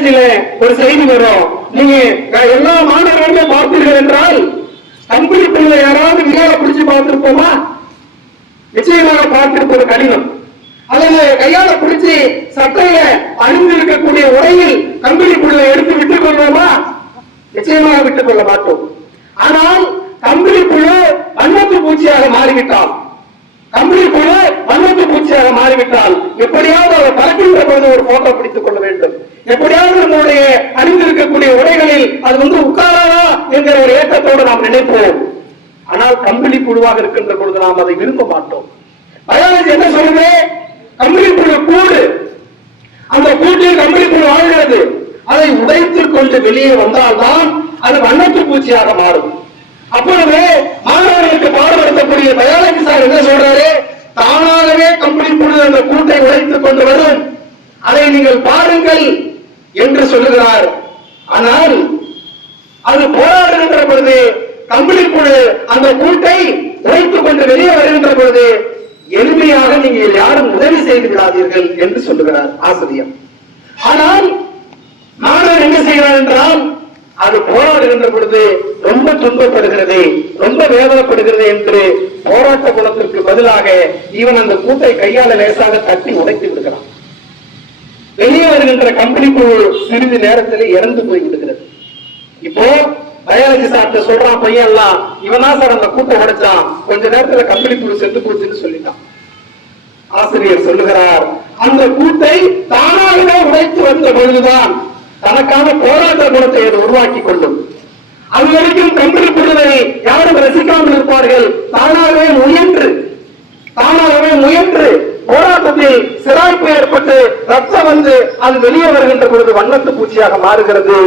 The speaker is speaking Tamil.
தொலைக்காட்சியில ஒரு செய்தி வரும். நீங்க எல்லா மாணவர்களுமே பார்த்தீர்கள் என்றால் கம்ப்யூட்டர்ல யாராவது விகார பிடிச்சு பார்த்திருப்போமா? நிச்சயமாக பார்த்திருப்பது கடினம். அல்லது கையால பிடிச்சி சட்டையில அணிந்திருக்கக்கூடிய உடையில் கம்பெனி பிள்ளை எடுத்து விட்டுக் கொள்வோமா? நிச்சயமாக விட்டுக் கொள்ள மாட்டோம். ஆனால் கம்பெனி புழு வண்ணத்து பூச்சியாக மாறிவிட்டால் கம்பளி புழு வண்ணத்து பூச்சியாக மாறிவிட்டால் எப்படியாவது அவர் பறக்கின்ற பொழுது ஒரு போட்டோ பிடித்துக் கொள்ள வேண்டும். எப்படியாவது நம்முடைய அணிந்திருக்கக்கூடிய உடைகளில் அது வந்து உட்காராதா என்கிற ஒரு ஏக்கத்தோடு நாம் நினைப்போம். ஆனால் கம்பளி புழுவாக இருக்கின்ற பொழுது நாம் அதை விரும்ப மாட்டோம். பயாலஜி என்ன சொல்லுது? கம்பளி புழு கூடு. அந்த கூட்டில் கம்பளி புழு வாழ்கிறது அதை உடைத்துக் கொண்டு வெளியே வந்தால்தான் அது வண்ணத்து பூச்சியாக மாறும். அப்பொழுது மாணவர்களுக்கு பாடுபடுத்தக்கூடிய பயாலஜி சார் என்ன சொல்றாரு? தானாகவே கம்பளி புழு அந்த கூட்டை உடைத்துக் கொண்டு வரும். அதை நீங்கள் பாருங்கள். என்று சொல்லுகிறார். ஆனால் அது போராடுகின்ற பொழுது கம்பளி குழு அந்த கூட்டை உழைத்துக் கொண்டு வெளியே வருகின்ற பொழுது எளிமையாக நீங்கள் யாரும் உதவி செய்து விடாதீர்கள் என்று சொல்லுகிறார் ஆசிரியர். ஆனால் மாணவர் என்ன செய்கிறார் என்றால் அது போராடுகின்ற பொழுது ரொம்ப துன்பப்படுகிறது ரொம்ப வேதனைப்படுகிறது என்று போராட்ட குணத்திற்கு பதிலாக இவன் அந்த கூட்டை கையால லேசாக தட்டி உடைத்து விடுகிறார் வெளியே வருகின்ற கம்பெனி சிறிது நேரத்தில் இறந்து போய் விடுகிறது இப்போ பயாலஜி சார்ட்ட சொல்றான் பையன் எல்லாம் இவன் தான் சார் அந்த கூட்ட உடைச்சான். கொஞ்ச நேரத்துல கம்பெனி குழு செத்து போச்சுன்னு சொல்லிட்டான். ஆசிரியர் சொல்லுகிறார் அந்த கூட்டை தானாகவே உடைத்து வந்த பொழுதுதான் தனக்கான போராட்ட குணத்தை அது உருவாக்கி கொள்ளும். அது வரைக்கும் கம்பெனி குழுவை யாரும் ரசிக்காமல் இருப்பார்கள். தானாகவே முயன்று தானாகவே முயன்று போராட்டத்தில் சிராய்ப்பு ஏற்பட்டு ரத்தம் வந்து அது வெளியே வருகின்ற பொழுது வண்ணத்து பூச்சியாக மாறுகிறது.